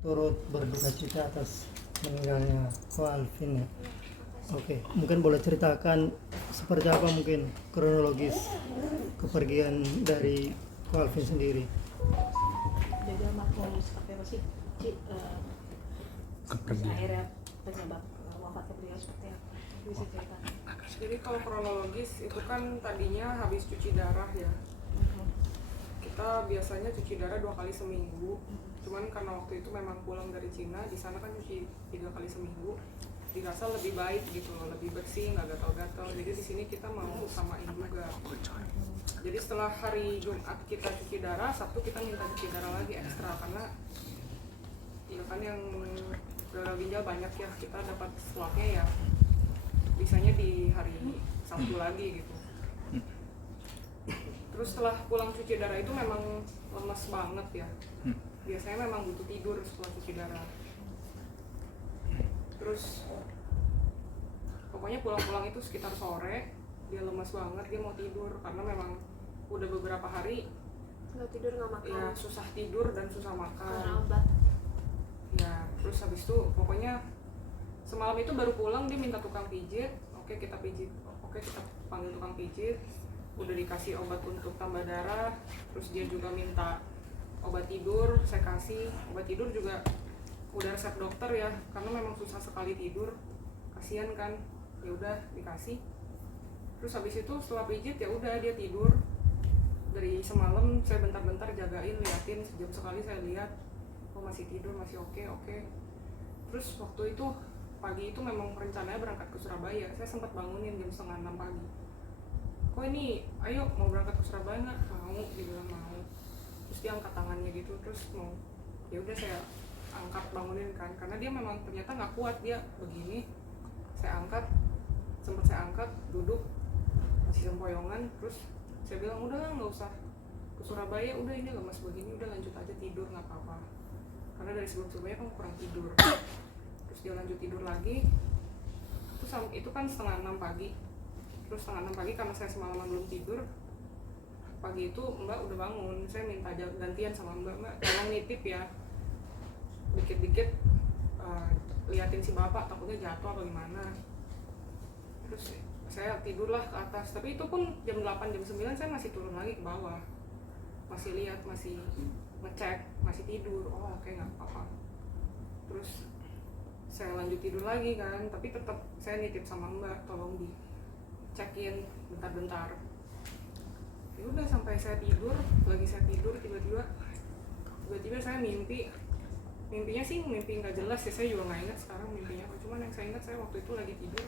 turut berduka cita atas meninggalnya Ko Alvin ya. Oke, mungkin boleh ceritakan seperti apa mungkin kronologis kepergian dari Ko Alvin sendiri. Jadi almarhum seperti apa sih? Kepergian. Akhirnya penyebab wafatnya beliau seperti apa? Bisa ceritakan? Jadi kalau kronologis itu kan tadinya habis cuci darah ya. Kita biasanya cuci darah 2 kali seminggu. Cuman karena waktu itu memang pulang dari Cina, di sana kan cuci 3 kali seminggu. Dirasa lebih baik gitu loh, lebih bersih, nggak gatal-gatal. Jadi di sini kita mau samain juga. Jadi setelah hari Jumat kita cuci darah, Sabtu kita minta cuci darah lagi ekstra karena ya kan yang gagal ginjal banyak ya, kita dapat swabnya ya bisanya di hari Sabtu lagi gitu. Terus setelah pulang cuci darah itu memang lemes banget ya. Biasanya memang butuh tidur setelah cuci darah. Terus pokoknya pulang-pulang itu sekitar sore, dia lemas banget, dia mau tidur karena memang udah beberapa hari nggak tidur nggak makan ya susah tidur dan susah karena makan. obat. Ya terus habis itu pokoknya semalam itu baru pulang dia minta tukang pijit. Oke kita pijit, oke kita panggil tukang pijit, udah dikasih obat untuk tambah darah. Terus dia juga minta obat tidur, saya kasih obat tidur juga udah resep dokter ya karena memang susah sekali tidur, kasihan kan, ya udah dikasih. Terus habis itu setelah pijit ya udah dia tidur. Dari semalam saya bentar-bentar jagain, liatin sejam sekali saya lihat, oh masih tidur, masih oke. Terus waktu itu pagi itu memang rencananya berangkat ke Surabaya, saya sempat bangunin jam 5:30 pagi. Kok ini, ayo mau berangkat ke Surabaya nggak? Mau, dia bilang mau. Terus dia angkat tangannya gitu, terus mau. Ya udah saya angkat bangunin kan, karena dia memang ternyata nggak kuat, dia begini. Saya angkat, sempat saya angkat, duduk masih sempoyongan, terus saya bilang udah lah nggak usah ke Surabaya, udah ini lemas begini, udah lanjut aja tidur nggak apa-apa. Karena dari sebelum Surabaya kan kurang tidur. Terus dia lanjut tidur lagi. Terus itu kan 5:30 pagi. Terus 5:30 pagi karena saya semalaman belum tidur. Pagi itu Mbak udah bangun, saya minta gantian sama Mbak tolong nitip ya. Dikit-dikit liatin si bapak takutnya jatuh apa gimana. Terus saya tidurlah ke atas, tapi itu pun jam 8, jam 9 saya masih turun lagi ke bawah. Masih lihat, masih ngecek, masih tidur. Oh oke, nggak apa-apa. Terus saya lanjut tidur lagi kan, tapi tetap saya nitip sama Mbak tolong dicekin bentar-bentar. Ya udah sampai saya tidur, lagi saya tidur tiba-tiba saya mimpinya sih mimpi nggak jelas ya, saya juga nggak ingat sekarang mimpinya apa. Cuman yang saya ingat saya waktu itu lagi tidur,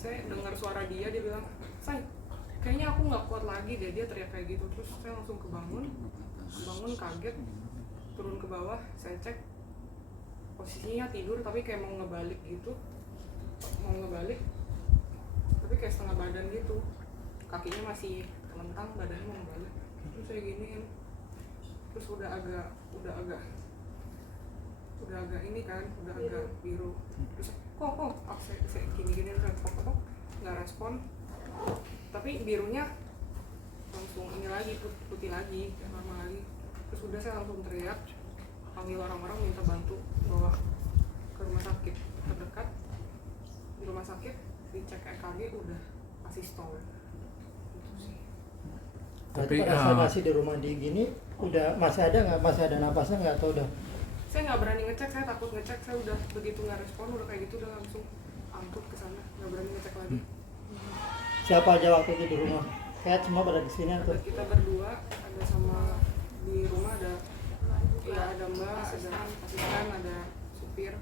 saya dengar suara dia bilang, "Say, kayaknya aku nggak kuat lagi deh," dia teriak kayak gitu. Terus saya langsung kebangun kaget, turun ke bawah, saya cek posisinya tidur tapi kayak mau ngebalik tapi kayak setengah badan gitu, kakinya masih telentang, badannya mau ngebalik. Terus saya giniin, terus udah agak ini kan, udah agak biru. Terus kok saya gini kok nggak respon, tapi birunya langsung ini lagi, putih lagi, kayak normal lagi. Terus udah saya langsung teriak, panggil orang-orang minta bantu bawa ke rumah sakit terdekat. Di rumah sakit dicek EKG udah pasti stol. Gitu sih. Tapi saat di rumah di gini udah masih ada napasnya nggak, atau udah? Saya nggak berani ngecek, saya takut ngecek. Saya udah begitu nggak respon, udah kayak gitu udah langsung angkut ke sana, nggak berani ngecek lagi. Siapa aja waktu itu di rumah? Kayak semua pada di sini atau? Kita berdua, ada sama di rumah ada Mbak, ada asisten, ada supir,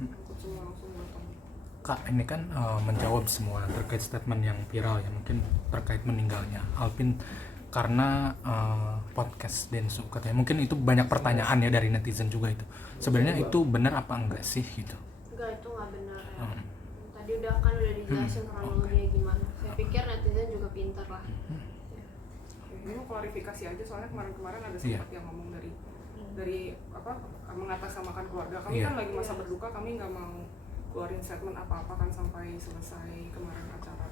angkut semua langsung datang. Kak, ini kan menjawab semua terkait statement yang viral ya, mungkin terkait meninggalnya Alvin karena podcast Densu katanya. Mungkin itu banyak pertanyaan ya dari netizen juga itu. Sebenarnya itu benar apa enggak sih gitu? Enggak, itu nggak benar ya. Tadi udah dijelasin kronologinya gimana. Saya pikir netizen juga pintar lah. Ini mau klarifikasi aja, soalnya kemarin ada sempat yang ngomong dari apa mengatasnamakan keluarga. Kami kan lagi masa berduka, kami nggak mau keluarin statement apa-apa kan sampai selesai kemarin acara.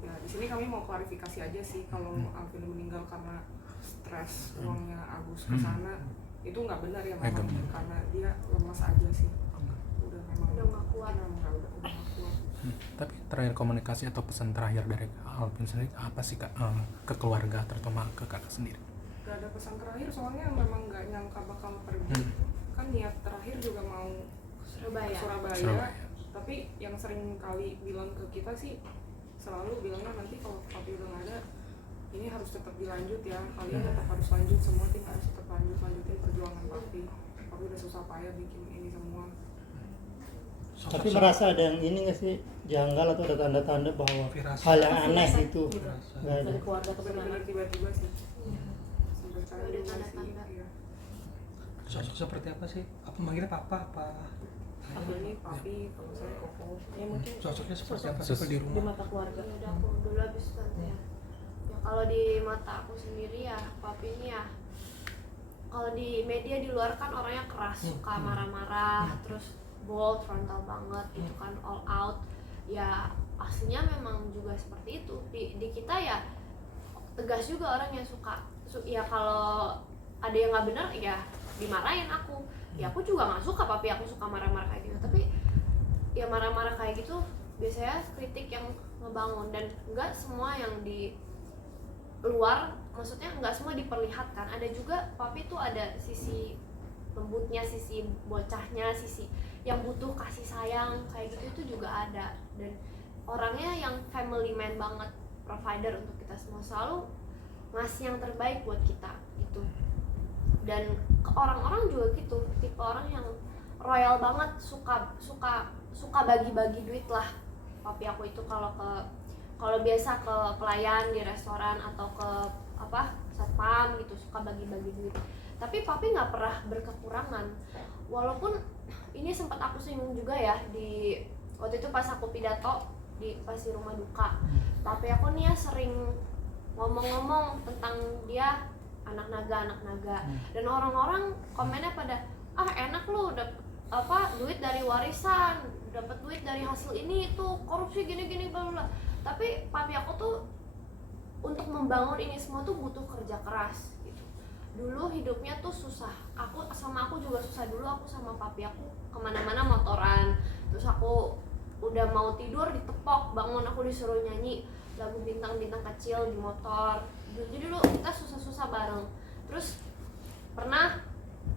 Ya di sini kami mau klarifikasi aja sih, kalau Alvin meninggal karena stres, uangnya Agus ke sana, itu nggak benar ya Nggak memang, benar. karena dia lemas aja sih, udah memang Udah nggak kuat. udah nggak kuat. Tapi terakhir komunikasi atau pesan terakhir dari Alvin sendiri apa sih Kak, ke keluarga terutama ke kakak sendiri? Gak ada pesan terakhir soalnya memang nggak nyangka bakal pergi. Kan niat terakhir juga mau Surabaya. Surabaya. Tapi yang sering kali bilang ke kita sih selalu bilangnya nanti kalau papi udah nggak ada, ini harus tetap dilanjut ya, kalian tetap harus lanjut, semua tim harus tetap lanjutin perjuangan papi udah susah payah bikin ini semua. Tapi merasa ada yang ini nggak sih, janggal atau ada tanda-tanda bahwa Firasat. hal yang Pasti aneh bisa gitu? gitu. Nggak ada. Dari keluarga ke Benar-benar tiba-tiba sih, Iya. sampai sekarang Ada juga sih. tanda-tanda. Iya. Sosok seperti apa sih? Apa manggilnya papa apa? Aku ini papi, kalau saya koko. Ya mungkin Sosoknya seperti apa Sosok sih di di rumah? mata keluarga. Ya udah aku dulu habis itu tante ya. Ya kalau di mata aku sendiri ya papi ini ya, kalau di media di luar kan orangnya keras, suka marah-marah, terus bold, frontal banget gitu kan, all out. Ya aslinya memang juga seperti itu. Di kita ya tegas juga orang yang suka ya kalau ada yang nggak benar ya dimarahin aku. Ya aku juga nggak suka papi aku suka marah-marah kayak gitu, tapi ya marah-marah kayak gitu biasanya kritik yang ngebangun, dan nggak semua yang di luar, maksudnya nggak semua diperlihatkan. Ada juga papi tuh ada sisi lembutnya, sisi bocahnya, sisi yang butuh kasih sayang kayak gitu itu juga ada. Dan orangnya yang family man banget, provider untuk kita semua, selalu ngasih yang terbaik buat kita gitu. Dan orang-orang juga gitu, tipe orang yang royal banget, suka bagi-bagi duit lah. Papi aku itu kalau biasa ke pelayan di restoran atau ke satpam gitu, suka bagi-bagi duit. Tapi papi nggak pernah berkekurangan. Walaupun ini sempat aku singgung juga ya di waktu itu pas aku pidato pas di rumah duka. Papi aku nih ya sering ngomong-ngomong tentang dia anak naga. Dan orang-orang komennya pada enak lu duit dari warisan, dapat duit dari hasil ini itu korupsi gini bla bla. Tapi papi aku tuh untuk membangun ini semua tuh butuh kerja keras gitu. Dulu hidupnya tuh susah, aku juga susah dulu. Aku sama papi aku kemana-mana motoran, terus aku udah mau tidur ditepok, bangun aku disuruh nyanyi lagu bintang-bintang kecil di motor. Jadi dulu kita susah-susah bareng. Terus pernah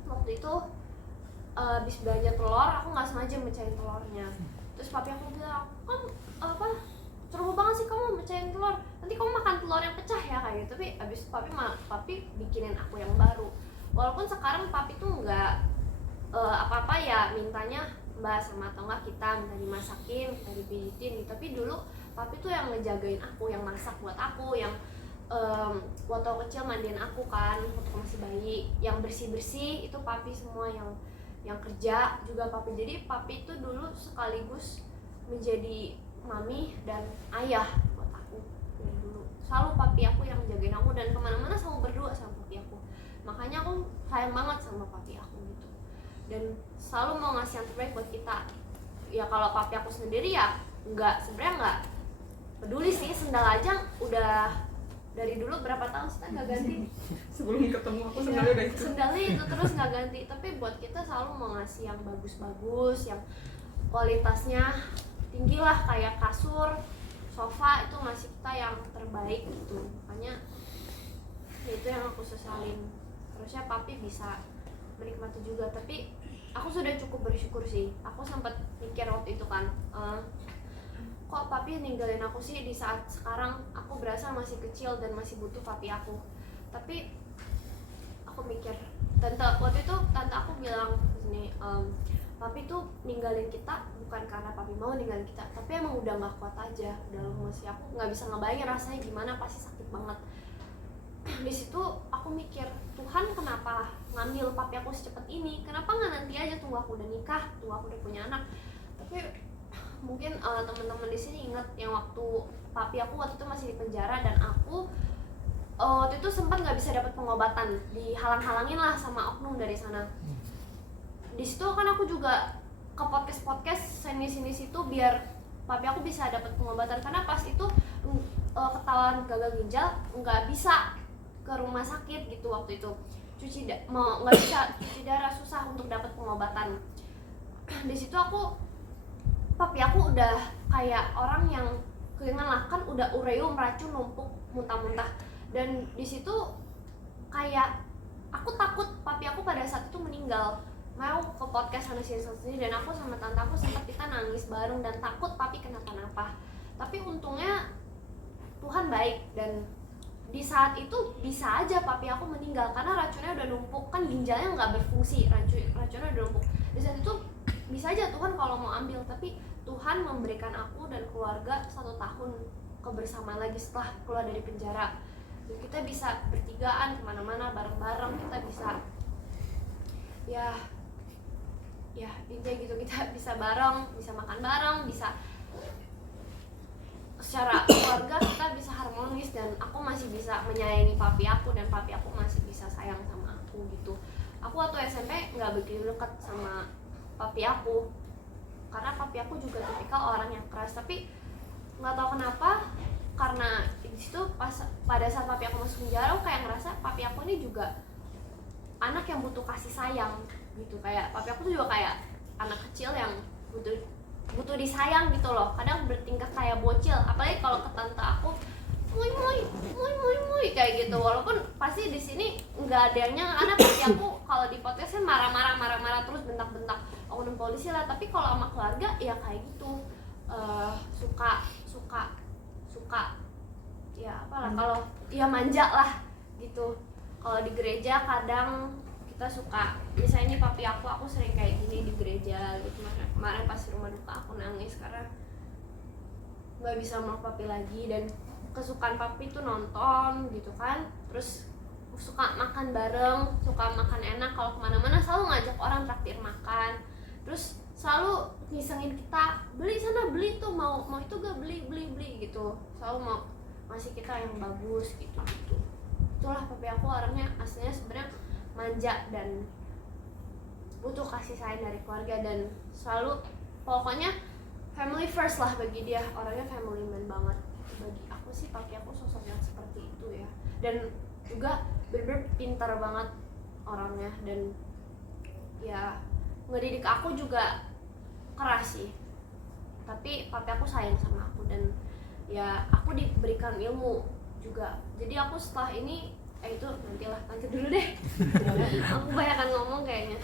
waktu itu habis belanja telur, aku nggak sengaja mecahin telurnya. Terus papi aku bilang, ceroboh banget sih kamu mecahin telur, nanti kamu makan telur yang pecah ya kayak gitu. Tapi abis papi bikinin aku yang baru. Walaupun sekarang papi tuh nggak apa-apa ya mintanya mbak sama atau enggak kita minta dimasakin, minta dipijitin gitu. Tapi dulu papi tuh yang ngejagain aku, yang masak buat aku, yang waktu kecil mandiin aku kan waktu masih bayi, yang bersih-bersih itu papi semua, yang kerja juga papi. Jadi papi itu dulu sekaligus menjadi mami dan ayah buat aku dari dulu. Selalu papi aku yang jagain aku, dan kemana-mana selalu berdua sama papi aku. Makanya aku sayang banget sama papi aku gitu, dan selalu mau ngasih yang terbaik buat kita. Ya kalau papi aku sendiri ya sebenarnya nggak peduli sih, sendal aja udah dari dulu berapa tahun kita nggak ganti. Sebelum ketemu aku sendalnya udah itu. Sendalnya itu terus nggak ganti. Tapi buat kita selalu mau ngasih yang bagus-bagus, yang kualitasnya tinggi lah, kayak kasur, sofa itu ngasih kita yang terbaik gitu. Makanya itu yang aku sesalin. Terusnya papi bisa menikmati juga, tapi aku sudah cukup bersyukur sih. Aku sempat mikir waktu itu kan, kok papi ninggalin aku sih di saat sekarang aku berasa masih kecil dan masih butuh papi aku. Tapi aku mikir, waktu itu tante aku bilang gini, papi tuh ninggalin kita bukan karena papi mau ninggalin kita, tapi emang udah nggak kuat aja, udah lemes. Aku nggak bisa ngebayangin rasanya gimana, pasti sakit banget. Di situ aku mikir, Tuhan kenapa ngambil papi aku secepat ini? Kenapa nggak nanti aja tunggu aku udah nikah, tunggu aku udah punya anak? Tapi mungkin teman-teman di sini ingat yang waktu papi aku waktu itu masih di penjara, dan aku waktu itu sempat nggak bisa dapat pengobatan, dihalang-halangin lah sama oknum dari sana. Di situ kan aku juga ke podcast sini situ biar papi aku bisa dapat pengobatan, karena pas itu ketahuan gagal ginjal nggak bisa ke rumah sakit gitu waktu itu. nggak bisa cuci darah, susah untuk dapat pengobatan. Di situ papi aku udah kayak orang yang keringan lah, kan udah ureum racun numpuk muntah-muntah, dan di situ kayak aku takut papi aku pada saat itu meninggal. Mau ke podcast sama si sendiri, dan aku sama tante aku sempat kita nangis bareng dan takut papi kenapa-napa. Tapi untungnya Tuhan baik, dan di saat itu bisa aja papi aku meninggal karena racunnya udah numpuk, kan ginjalnya nggak berfungsi, racunnya udah numpuk. Di saat itu bisa aja Tuhan kalau mau ambil, tapi Tuhan memberikan aku dan keluarga 1 tahun kebersamaan lagi setelah keluar dari penjara. Dan kita bisa bertigaan kemana-mana bareng-bareng, kita bisa ya intinya gitu, kita bisa bareng, bisa makan bareng, bisa secara keluarga kita bisa harmonis, dan aku masih bisa menyayangi papi aku dan papi aku masih bisa sayang sama aku gitu. Aku waktu SMP nggak begitu dekat sama papi aku karena papi aku juga tipikal orang yang keras, tapi nggak tahu kenapa karena di situ pada saat papi aku masuk penjara, aku kayak ngerasa papi aku ini juga anak yang butuh kasih sayang gitu. Kayak papi aku tuh juga kayak anak kecil yang butuh disayang gitu loh. Kadang bertingkah kayak bocil, apalagi kalau ke tante aku muy kayak gitu. Walaupun pasti di sini nggak ada yang nyangka, karena pasti aku kalau di podcast kan marah-marah terus bentak-bentak oknum polisi lah. Tapi kalau sama keluarga ya kayak gitu, suka ya apalah, kalau ya manja lah gitu. Kalau di gereja kadang kita suka, misalnya ini papi aku sering kayak gini di gereja gitu. Kemarin pas di rumah duka aku nangis karena nggak bisa meluk papi lagi, dan kesukaan papi tuh nonton gitu kan, terus suka makan bareng, suka makan enak, kalau kemana-mana selalu ngajak orang traktir makan, terus selalu ngisengin kita beli sana, beli tuh, mau itu gak, beli gitu, selalu mau ngasih kita yang bagus gitu. Itulah papi aku orangnya aslinya sebenarnya manja dan butuh kasih sayang dari keluarga, dan selalu pokoknya family first lah bagi dia. Orangnya family man banget. Bagi aku sih papi aku sosok yang seperti itu ya, dan juga bener-bener pintar banget orangnya, dan ya ngedidik aku juga keras sih, tapi papi aku sayang sama aku, dan ya aku diberikan ilmu juga. Jadi aku setelah ini itu nantilah, lanjut dulu deh. Aku banyakan ngomong kayaknya.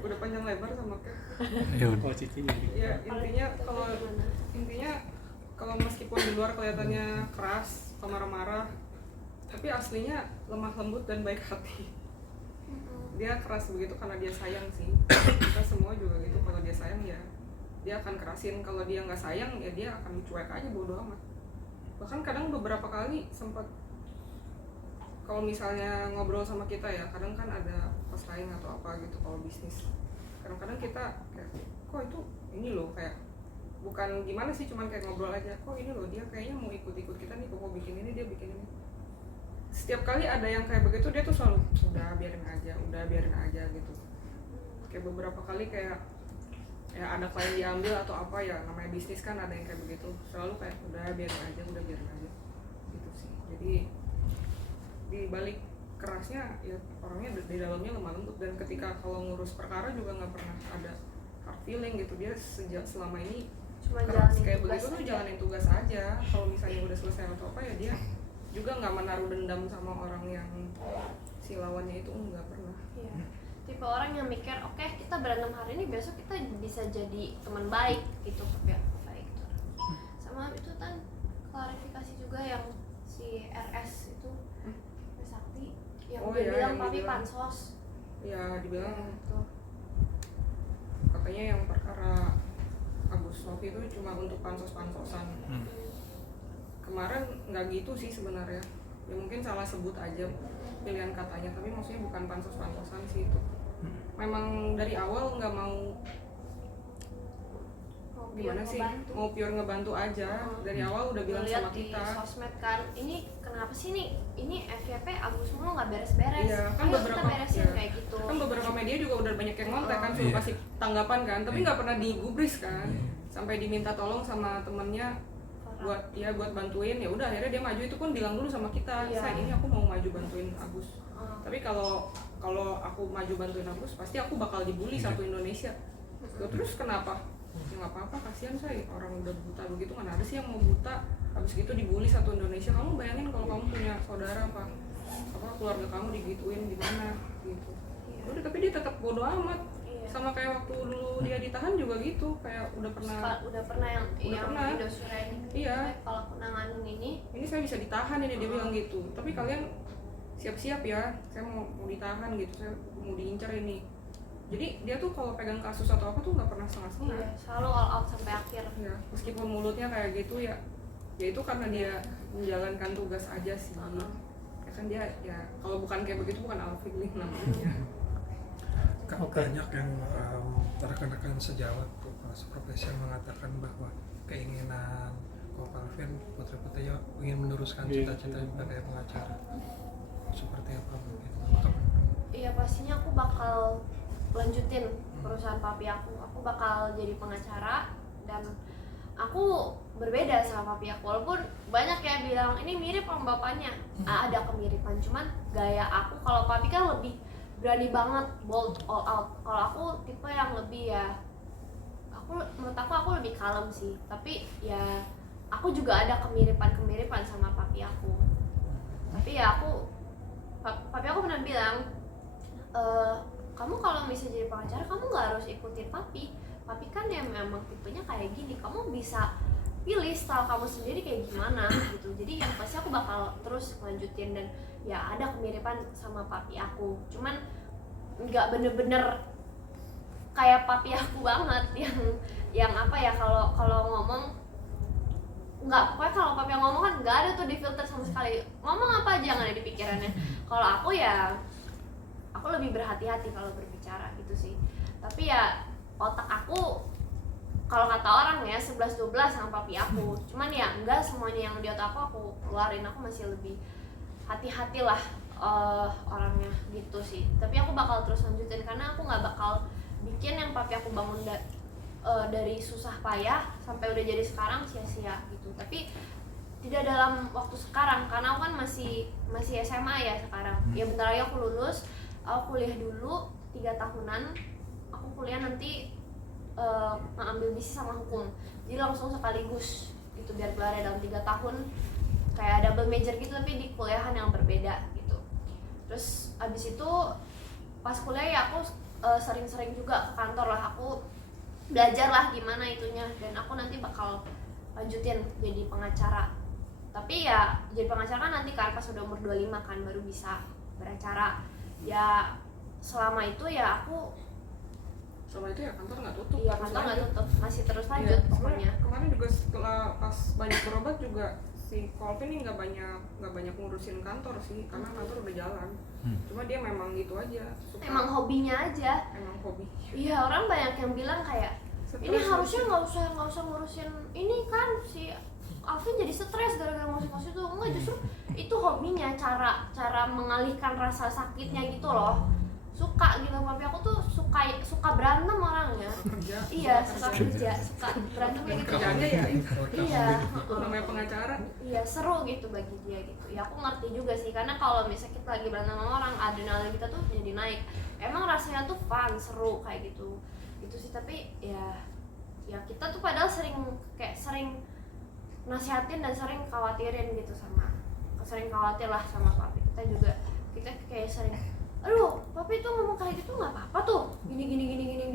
Udah panjang lebar sama Kak. Ya Oh, Cici jadi. Ya intinya kalau meskipun di luar kelihatannya keras, marah-marah, tapi aslinya lemah lembut dan baik hati. Dia keras begitu karena dia sayang sih. Kita semua juga gitu, kalau dia sayang ya dia akan kerasin, kalau dia nggak sayang ya dia akan cuek aja, bodo amat. Bahkan kadang beberapa kali sempat, kalau misalnya ngobrol sama kita ya, kadang kan ada pesaing atau apa gitu kalau bisnis, kadang-kadang kita kayak, kok itu ini loh, kayak bukan gimana sih, cuman kayak ngobrol aja, kok ini loh dia kayaknya mau ikut-ikut kita nih, kok mau bikin ini, dia bikin ini. Setiap kali ada yang kayak begitu dia tuh selalu udah biarin aja gitu. Kayak beberapa kali kayak ya ada klien diambil atau apa ya, namanya bisnis kan ada yang kayak begitu, selalu kayak udah biarin aja gitu sih. Jadi di balik kerasnya ya orangnya di dalamnya lemah lembut, dan ketika kalau ngurus perkara juga nggak pernah ada hard feeling gitu. Dia selama ini Cuma keras jalanin kayak tugas begitu tuh aja. jalanin tugas aja. Kalau misalnya udah selesai atau apa ya dia juga nggak menaruh dendam sama orang yang si lawannya itu, nggak pernah. Iya. Tipe orang yang mikir, oke, kita berantem hari ini, besok kita bisa jadi teman baik gitu, tapi baik itu. Sama itu kan klarifikasi juga yang si RS itu, Sakti, yang Oh dia iya, bilang yang papi dibilang. pansos. Ya dibilang Gitu. katanya yang perkara Agus Novi itu cuma untuk pansos-pansosan. Kemarin nggak gitu sih sebenarnya, ya mungkin salah sebut aja pilihan katanya, tapi maksudnya bukan pansos-pansosan sih itu. Memang dari awal nggak mau gimana sih, mau pure ngebantu aja. Dari awal udah bilang Lihat sama di kita. sosmed kan, ini kenapa sih nih, ini FYP Agus mulu nggak beres-beres. Iya, kan Ayo beberapa- kita beresin iya. kayak gitu. Kan beberapa media juga udah banyak yang ngontek kan, suruh Iya. kasih tanggapan kan, tapi nggak pernah digubris kan, sampai diminta tolong sama temennya buat bantuin. Ya udah akhirnya dia maju, itu pun bilang dulu sama kita, Iya. saya ini aku mau maju bantuin Agus. Tapi kalau aku maju bantuin Agus pasti aku bakal dibully satu Indonesia. Terus kenapa? Ya nggak apa-apa, kasihan saya, orang udah buta begitu, kan ada sih yang mau buta habis gitu dibully satu Indonesia. Kamu bayangin kalau kamu punya saudara apa keluarga kamu digituin gimana gitu. Udah, tapi dia tetap bodo amat. Sama kayak waktu dulu dia ditahan juga gitu, kayak udah pernah yang pernah. video Surya ini. Iya. Kalau aku nanganin ini Saya bisa ditahan ini, dia bilang gitu. Tapi kalian siap-siap ya, saya mau ditahan gitu, saya mau diincar ini. Jadi dia tuh kalau pegang kasus atau apa tuh nggak pernah setengah-setengah. selalu all out sampai akhir. Ya, meskipun mulutnya kayak gitu ya itu karena dia menjalankan tugas aja sih. Ya kan dia, ya kalau bukan kayak begitu bukan Alvin Lim namanya. Banyak yang rekan-rekan sejawat seprofesi yang mengatakan bahwa keinginan Ko Alvin putri-putri ingin meneruskan cita-cita sebagai pengacara. Seperti apa mungkin? Iya, pastinya aku bakal lanjutin perusahaan papi aku. Aku bakal jadi pengacara dan aku berbeda sama papi aku. Walaupun banyak yang bilang ini mirip sama bapaknya. Ada kemiripan, cuman gaya aku, kalau papi kan lebih berani banget, bold, all out. Kalau aku tipe yang lebih ya, menurut aku lebih kalem sih. Tapi ya aku juga ada kemiripan sama papi aku. Tapi ya papi aku pernah bilang, kamu kalau bisa jadi pengacara kamu nggak harus ikutin papi kan ya memang tipenya kayak gini, kamu bisa pilih style kamu sendiri kayak gimana gitu. Jadi yang pasti aku bakal terus lanjutin dan ya ada kemiripan sama papi aku, cuman nggak bener-bener kayak papi aku banget yang apa ya, kalau ngomong nggak, pokoknya kalau papi yang ngomong kan nggak ada tuh di filter sama sekali, ngomong apa aja yang ada di pikirannya. Kalau aku ya aku lebih berhati-hati kalau berbicara gitu sih. Tapi ya otak aku kalau kata orang ya 11-12 sama papi aku. Cuman ya enggak semuanya yang di otak aku keluarin, aku masih lebih hati-hati lah orangnya gitu sih. Tapi aku bakal terus lanjutin karena aku nggak bakal bikin yang papi aku bangun dari susah payah sampai udah jadi sekarang sia-sia gitu. Tapi tidak dalam waktu sekarang karena aku kan masih SMA ya sekarang. Ya bentar lagi aku lulus, aku kuliah dulu 3 tahunan. Aku kuliah nanti ngambil bisnis sama hukum, jadi langsung sekaligus gitu biar gelarnya dalam 3 tahun kayak double major gitu tapi di kuliahan yang berbeda gitu. Terus abis itu pas kuliah ya aku sering-sering juga ke kantor lah, aku belajar lah gimana itunya, dan aku nanti bakal lanjutin jadi pengacara. Tapi ya jadi pengacara kan nanti kan pas udah umur 25 kan baru bisa beracara. Ya selama itu ya aku ya kantor nggak tutup. Iya, kantor nggak tutup, masih terus lanjut pokoknya. Kemarin juga setelah pas banyak berobat juga si Colvin ini nggak banyak ngurusin kantor sih karena kantor udah jalan. Cuma dia memang gitu aja, suka. Emang hobinya aja. Emang hobi. Iya, orang banyak yang bilang kayak ini harusnya nggak usah ngurusin ini kan, si Alvin jadi stres gara-gara ngurus-ngurus itu. Enggak, justru itu hobinya, cara mengalihkan rasa sakitnya gitu loh. Suka gitu, papi aku tuh suka berantem orangnya. Kerja. Iya, suka kerja, suka berantem kayak gitu. Kerjanya ya itu. Iya, Namanya pengacara. iya seru gitu bagi dia gitu. Ya aku ngerti juga sih, karena kalau misalnya kita lagi berantem sama orang, adrenalin kita tuh jadi naik. Emang rasanya tuh fun, seru kayak gitu. Itu sih, tapi ya kita tuh padahal sering nasihatin dan sering khawatirin gitu sering khawatir lah sama papi. Kita kayak sering, aduh papi tuh ngomong kayak gitu nggak apa-apa tuh, gini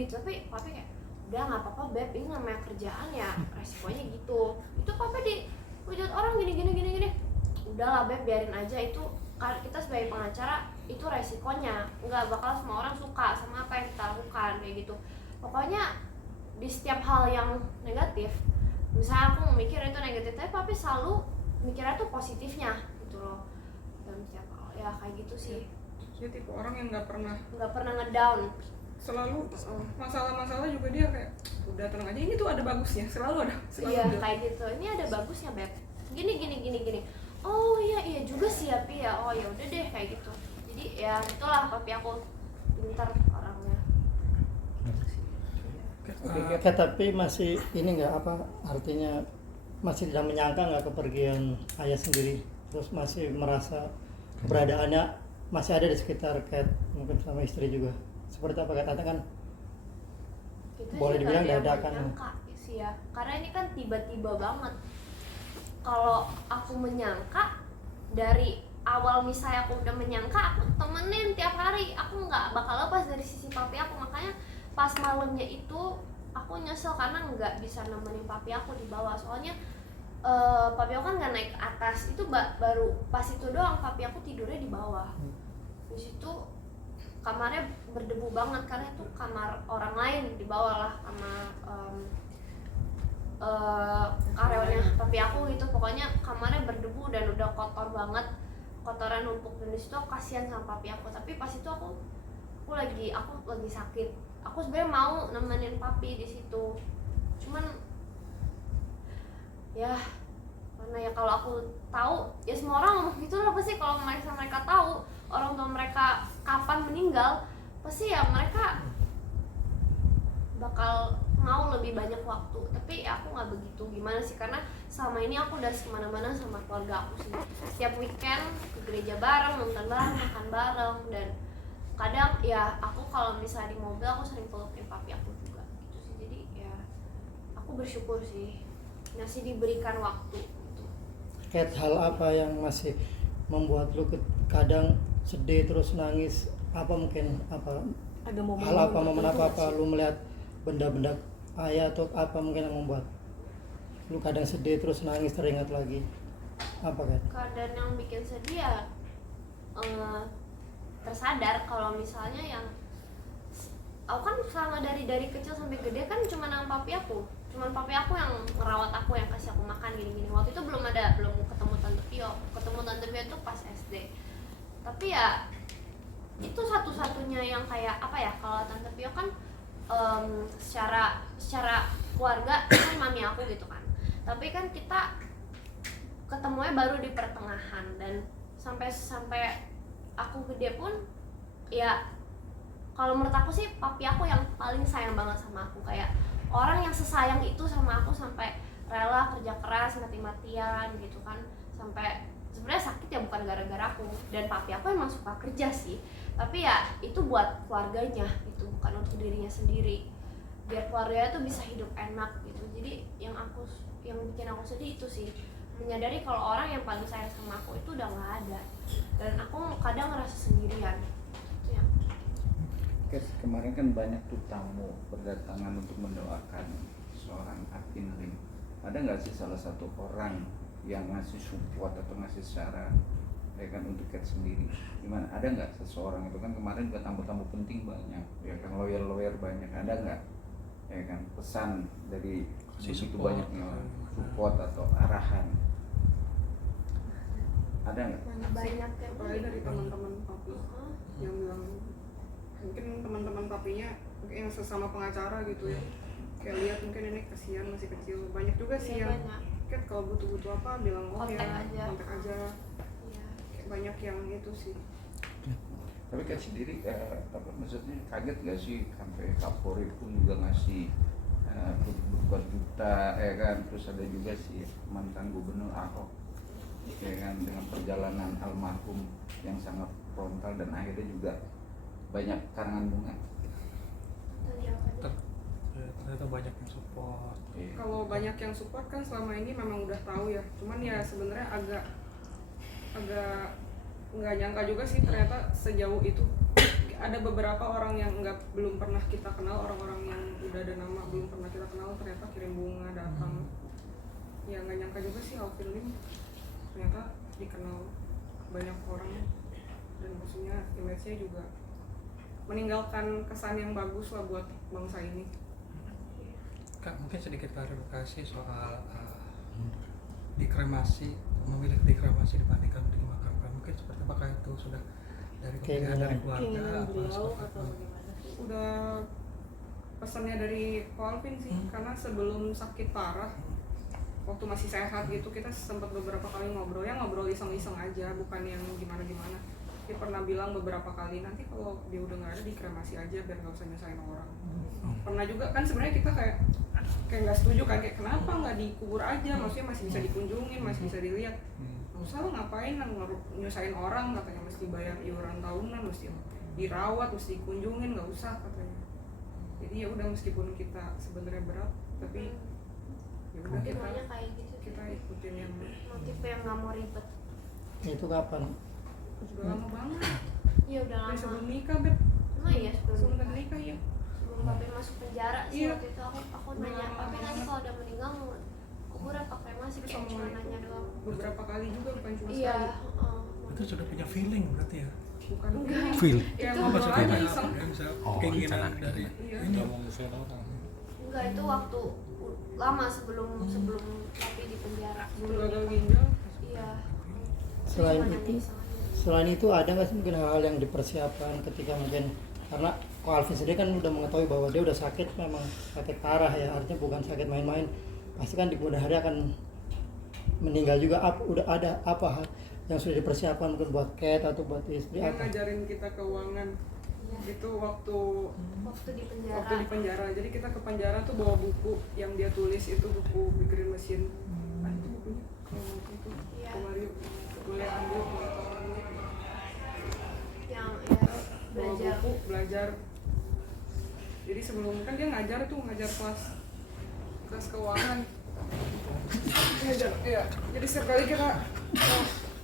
gitu. Tapi papi kayak udah nggak apa-apa beb, ini namanya kerjaan ya resikonya gitu. Itu papi dihujat orang gini. Udahlah beb, biarin aja, itu kita sebagai pengacara itu resikonya, nggak bakal semua orang suka sama apa yang kita lakukan kayak gitu. Pokoknya di setiap hal yang negatif, misalnya aku mikir itu negatif, tapi papi selalu mikirnya tuh positifnya gitu loh dalam setiap hal. Ya kayak gitu sih. Dia tipe orang yang nggak pernah ngedown. Selalu masalah-masalah juga dia kayak udah tenang aja, ini tuh ada bagusnya, selalu ada. Iya kayak gitu, ini ada bagusnya beb, gini. Oh iya juga sih ya Pi ya, oh ya udah deh kayak gitu. Jadi ya itulah papi aku pintar orangnya. Oke, tapi masih ini nggak apa artinya masih tidak menyangka nggak kepergian ayah sendiri, terus masih merasa keberadaannya masih ada di sekitar Kat, mungkin sama istri juga. Seperti apa Kat? Tante kan Itu boleh sih dibilang nggak ada yang dadakan. menyangka sih ya, karena ini kan tiba-tiba banget. Kalau aku menyangka dari awal, misalnya aku udah menyangka, aku temenin tiap hari, aku nggak bakal lepas dari sisi papi aku. Makanya pas malamnya itu aku nyesel karena nggak bisa nemenin papi aku di bawah. Soalnya papi aku kan nggak naik ke atas, itu baru pas itu doang papi aku tidurnya di bawah. Di situ kamarnya berdebu banget karena itu kamar orang lain di bawah lah, kamar karyawannya papi aku gitu. Pokoknya kamarnya berdebu dan udah kotor banget, kotoran numpuk, dan di situ aku kasihan sama papi aku. Tapi pas itu aku lagi sakit. Aku sebenarnya mau nemenin papi di situ, cuman ya karena ya kalau aku tahu, ya semua orang ngomong gitu lah pasti. Kalau mereka tahu orang tua mereka kapan meninggal, pasti ya mereka bakal mau lebih banyak waktu. Tapi aku nggak begitu gimana sih, karena selama ini aku udah kemana-mana sama keluarga aku sih. Setiap weekend ke gereja bareng, nonton bareng, makan bareng, dan kadang ya aku kalau misalnya di mobil aku sering pelukin papi aku juga gitu sih. Jadi ya aku bersyukur sih masih diberikan waktu gitu. Kat, hal apa yang masih membuat lu kadang sedih terus nangis? Apa mungkin apa Ada momen hal apa, momen apa lu melihat benda-benda ayah atau apa mungkin yang membuat lu kadang sedih terus nangis teringat lagi? Apa kan? Keadaan yang bikin sedih ya tersadar kalau misalnya yang aku kan selama dari kecil sampai gede kan cuma papi aku yang merawat aku, yang kasih aku makan gini-gini. Waktu itu belum ketemu Tante Pio itu pas SD. Tapi ya itu satu-satunya yang kayak apa ya, kalau Tante Pio kan secara keluarga kan mami aku gitu kan. Tapi kan kita ketemunya baru di pertengahan, dan sampai aku gede pun ya kalau menurut aku sih papi aku yang paling sayang banget sama aku. Kayak orang yang sesayang itu sama aku, sampai rela kerja keras mati-matian gitu kan. Sampai sebenarnya sakit ya bukan gara-gara aku, dan papi aku emang suka kerja sih, tapi ya itu buat keluarganya, itu bukan untuk dirinya sendiri, biar keluarganya tuh bisa hidup enak gitu. Jadi yang bikin aku sedih itu sih, menyadari kalau orang yang paling sayang sama aku itu udah nggak ada, dan aku kadang ngerasa sendirian. Itu yang Kemarin kan banyak tuh tamu berdatangan untuk mendoakan seorang Apin Lim. Ada nggak sih salah satu orang yang ngasih support atau ngasih saran ya kan untuk Kat sendiri? Gimana? Ada nggak seseorang itu kan kemarin juga tamu-tamu penting banyak, ya kan lawyer banyak. Ada nggak ya kan pesan dari begitu banyaknya orang, support atau arahan? Ada nggak? banyak yang Apalagi dari teman-teman papi yang bilang, mungkin teman-teman papinya mungkin yang sesama pengacara gitu ya, kayak lihat mungkin ini kasihan masih kecil. Banyak juga sih yang banyak. Kat kalau butuh apa bilang Kontak aja. kontak aja. Iya. Kayak banyak yang itu sih. Tapi Kat sendiri apa maksudnya kaget nggak sih sampai Kapolri pun juga ngasih berapa juta ya kan? Terus ada juga sih mantan gubernur Ahok ya kan, dengan perjalanan almarhum yang sangat frontal dan akhirnya juga banyak karangan bunga. Ternyata banyak yang support. Iya. Kalau banyak yang support kan selama ini memang udah tahu ya. Cuman ya sebenarnya agak nggak nyangka juga sih ternyata sejauh itu. Ada beberapa orang yang belum pernah kita kenal, orang-orang yang udah ada nama belum pernah kita kenal, ternyata kirim bunga datang. Ya nggak nyangka juga sih Alvin Lim ternyata dikenal banyak orang, dan maksudnya image-nya juga meninggalkan kesan yang bagus lah buat bangsa ini. Kak, mungkin sedikit klarifikasi soal dikremasi, memilih dikremasi dibandingkan dimakamkan. Mungkin seperti apakah itu sudah dari pemilihan dari keluarga keinginan atau beliau seperti atau apa? bagaimana sih? Udah pesannya dari Ko Alvin sih, karena sebelum sakit parah waktu masih sehat gitu kita sempat beberapa kali ngobrol iseng-iseng aja, bukan yang gimana-gimana. dia pernah bilang beberapa kali, nanti kalau dia udah nggak ada dikremasi aja biar nggak usah nyusahin orang. Pernah juga kan sebenarnya kita kayak nggak setuju kan, kayak kenapa nggak dikubur aja, maksudnya masih bisa dikunjungin, masih bisa dilihat. Nggak usah lo ngapain nyusahin orang, katanya mesti bayar iuran tahunan, mesti dirawat, mesti dikunjungin, nggak usah katanya. Jadi ya udah, meskipun kita sebenarnya berat, tapi ya udah Motivasinya kayak gitu. kita ikutin yang Motif yang nggak mau ribet. Itu kapan? udah lama banget. Iya udah Dari lama. sebelum nikah, Beb. Oh iya sebelum Sebelum nikah ya. sebelum papi masuk penjara sih Iya. waktu itu aku Udah nanya lama papi nanti banget. kalau udah meninggal mau kuburan pakai masih Terus kayak sama cuma itu nanya doang. beberapa kali juga, bukan cuma Iya. sekali. Itu sudah punya feeling berarti ya. Bukan Feel. ya Itu ngobrol Maksudnya aja kayak iseng. apa ya, misal Oh, keinginan rencana. dari Iya. ini Enggak, itu waktu lama sebelum papi di penjara. Sebelum gagal ginjal. Iya. Selain Cuma nanya itu, iseng aja. selain itu ada nggak sih mungkin hal-hal yang dipersiapkan ketika mungkin, karena Ko Alvin sendiri kan udah mengetahui bahwa dia udah sakit, memang sakit parah ya, artinya bukan sakit main-main, pasti kan di kemudian hari akan meninggal juga. Udah ada apa yang sudah dipersiapkan mungkin buat Kat atau buat istri Dia apa? ngajarin kita keuangan. Iya. Itu waktu Waktu di penjara. di penjara. Jadi kita ke penjara tuh bawa buku yang dia tulis, itu buku Big Green Machine. Ah, itu bukunya. Kalau mau itu, Iya. Mario boleh ambil, boleh tolong ambil. Yang Bawa belajar. buku, belajar. Jadi sebelum kan dia ngajar kelas keuangan. Ngajar, iya. Jadi setiap kali kita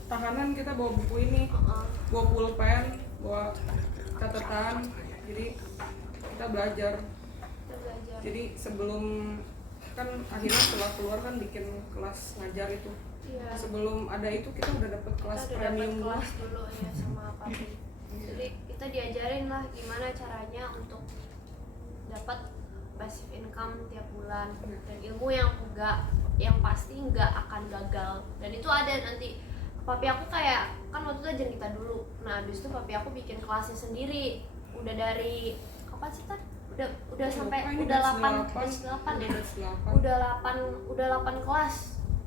tahanan kita bawa buku ini, bawa pulpen, bawa catatan. Jadi kita belajar. Kita belajar. Jadi sebelum kan akhirnya setelah keluar kan bikin kelas ngajar itu. Iya. Sebelum ada itu kita udah dapet kelas Kita udah premium dapat dulu. kelas dulu ya sama papi. Jadi kita diajarin lah gimana caranya untuk dapat passive income tiap bulan dan ilmu yang pasti nggak akan gagal. Dan itu ada nanti papi aku kayak kan waktu itu aja kita dulu. Nah habis itu papi aku bikin kelasnya sendiri. Udah dari kapan sih kan? Udah sampai Lupa, ini udah batch 8 deh. Batch 8. Udah 8 kelas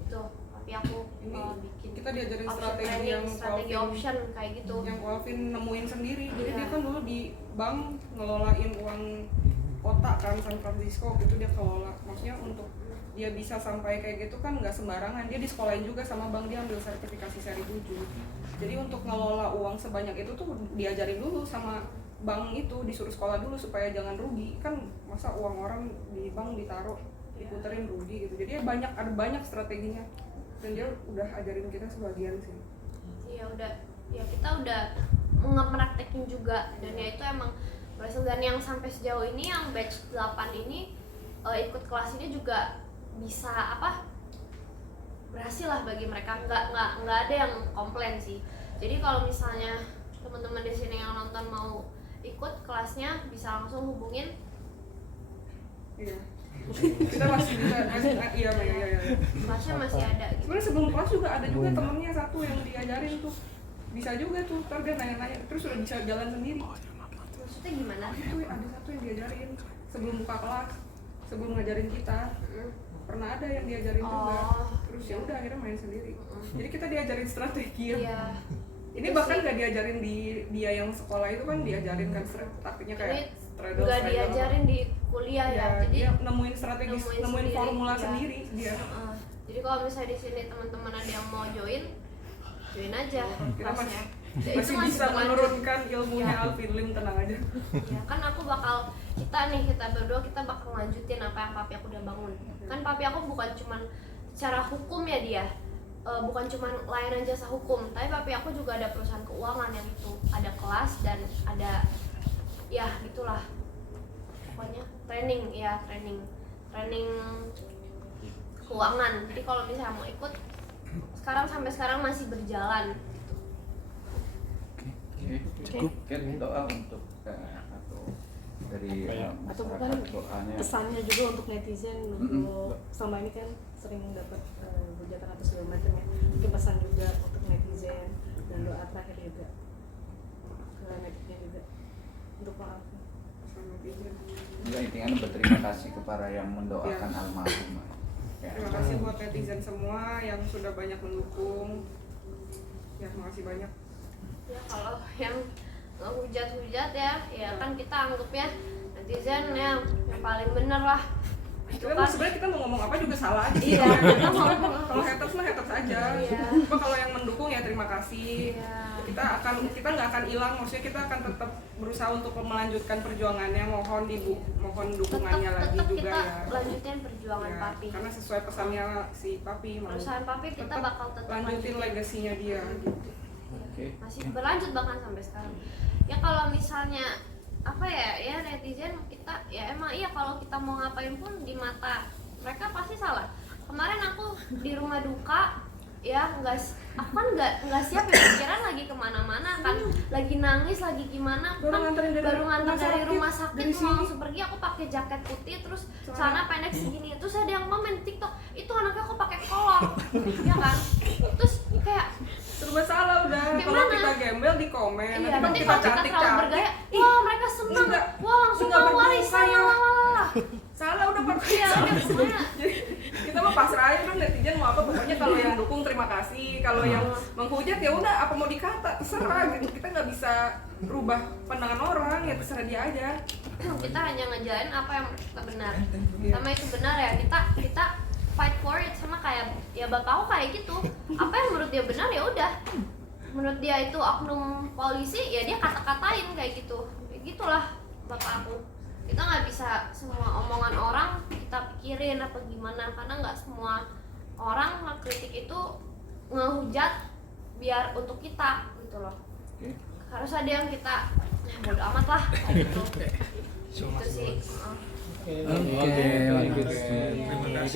itu papi aku Ini bikin kita diajarin option strategi training, yang strategi Alvin- option kayak gitu. yang Alvin nemuin sendiri. Jadi Iya. dia kan dulu di bank ngelolain uang kota kan, San Francisco gitu dia kelola. Maksudnya untuk dia bisa sampai kayak gitu kan nggak sembarangan. Dia disekolahin juga sama bank, dia ambil sertifikasi seri 7. Jadi untuk ngelola uang sebanyak itu tuh diajarin dulu sama bank itu, disuruh sekolah dulu supaya jangan rugi. Kan masa uang orang di bank ditaruh diputerin rugi gitu. Jadi ada banyak strateginya. Dan dia udah ajarin kita sebagian sih. Iya udah, ya kita udah ngepraktekin juga dan ya itu emang berhasil. Dan yang sampai sejauh ini yang batch 8 ini ikut kelas ini juga bisa berhasil lah bagi mereka, nggak ada yang komplain sih. Jadi kalau misalnya teman-teman di sini yang nonton mau ikut kelasnya bisa langsung hubungin. Iya. Kita masih bisa iya. Kelasnya masih ada gitu. Sebenarnya sebelum kelas juga ada juga temennya satu yang diajarin tuh. Bisa juga tuh, ntar dia nanya-nanya terus udah bisa jalan sendiri. Maksudnya gimana? Itu ada satu yang diajarin sebelum buka kelas, sebelum ngajarin kita. Pernah ada yang diajarin juga. Oh. Terus ya udah akhirnya main sendiri. Jadi kita diajarin strategi ya. Iya. Ini bahkan gak diajarin di dia yang sekolah itu kan diajarin kan taktiknya kayak Ini straddle, nggak straddle, diajarin di kuliah ya. Jadi dia nemuin strategi, nemuin nemuin sendiri, formula iya. sendiri dia. Jadi kalau misalnya di sini teman-teman ada yang mau join aja Kita kelasnya. Ya, masih bisa berlanjut. menurunkan ilmunya Iya. Alvin Lim, tenang aja. Ya kan aku kita berdua kita bakal lanjutin apa yang papi aku udah bangun. Kan papi aku bukan cuman secara hukum ya dia, bukan cuman layanan jasa hukum, tapi papi aku juga ada perusahaan keuangan yang itu ada kelas dan ada ya gitulah pokoknya training keuangan. Jadi kalau misalnya mau ikut sampai sekarang masih berjalan. Cukup. Kan doa untuk atau dari Atau bukan masyarakat doanya. pesannya juga untuk netizen untuk selama ini kan sering dapat hujatan atau segala macam ya, mungkin pesan juga untuk netizen dan doa terakhir juga ke netizen juga untuk maaf. Enggak, intinya berterima kasih kepada yang mendoakan almarhum. Ya. Terima kasih buat netizen semua yang sudah banyak mendukung. Ya, makasih banyak. Ya kalau yang ngehujat-hujat ya kan kita anggapnya netizen yang paling bener lah. Itu kan sebenarnya kita mau ngomong apa juga salah aja. Iya, kita mau ngomong Kalau haters mah haters aja. Iya. Cuma kalau yang mendukung ya terima kasih. Iya. Kita nggak akan hilang, maksudnya kita akan tetap berusaha untuk melanjutkan perjuangannya. Mohon dukungannya lagi tetap juga kita ya. lanjutin perjuangan Ya, Papi. karena sesuai pesannya si Papi mau Perusahaan Papi kita tetap bakal tetap lanjutin legasinya dia gitu. Oke. masih berlanjut bahkan sampai sekarang. Ya kalau misalnya apa ya netizen kita ya emang iya kalau kita mau ngapain pun di mata mereka pasti salah. Kemarin aku di rumah duka ya aku kan nggak siap ya, pikiran lagi kemana-mana kan, lagi nangis lagi gimana Baru kan, nganterin dari baru nganter rumah dari sakit, rumah sakit dari mau sini. langsung pergi, aku pakai jaket putih terus celana pendek segini, terus ada yang komen di TikTok itu anaknya kok pakai kolor ya kan, terus kayak Serba salah udah. Kalau Gimana? kita gembel di komen, iya, nanti kita kalau kita cantik terlalu bergaya, wah mereka senang, enggak, wah langsung enggak mau warisan, berdosa ya. lah. Salah udah pakai. Iya, udah pokoknya. Jadi kita mah pasrah aja udah, netizen mau apa pokoknya. Kalau yang dukung terima kasih, kalau yang menghujat ya udah apa mau dikata terserah gitu. Kita nggak bisa rubah pandangan orang, ya terserah dia aja. Kita hanya ngejalanin apa yang kita benar, sama itu benar ya kita fight for it, sama kayak ya bapakku kayak gitu, apa yang menurut dia benar ya udah, menurut dia itu oknum polisi ya dia kata-katain kayak gitu, gitulah bapak aku. Kita nggak bisa semua omongan orang kita pikirin apa gimana, karena nggak semua orang ngekritik itu ngehujat biar untuk kita gitu loh. Oke. Harus ada yang kita bodo amat lah kayak gitu. So Itu much sih. words. Oke. Oke, Oke, bagus. bagus. Terima kasih.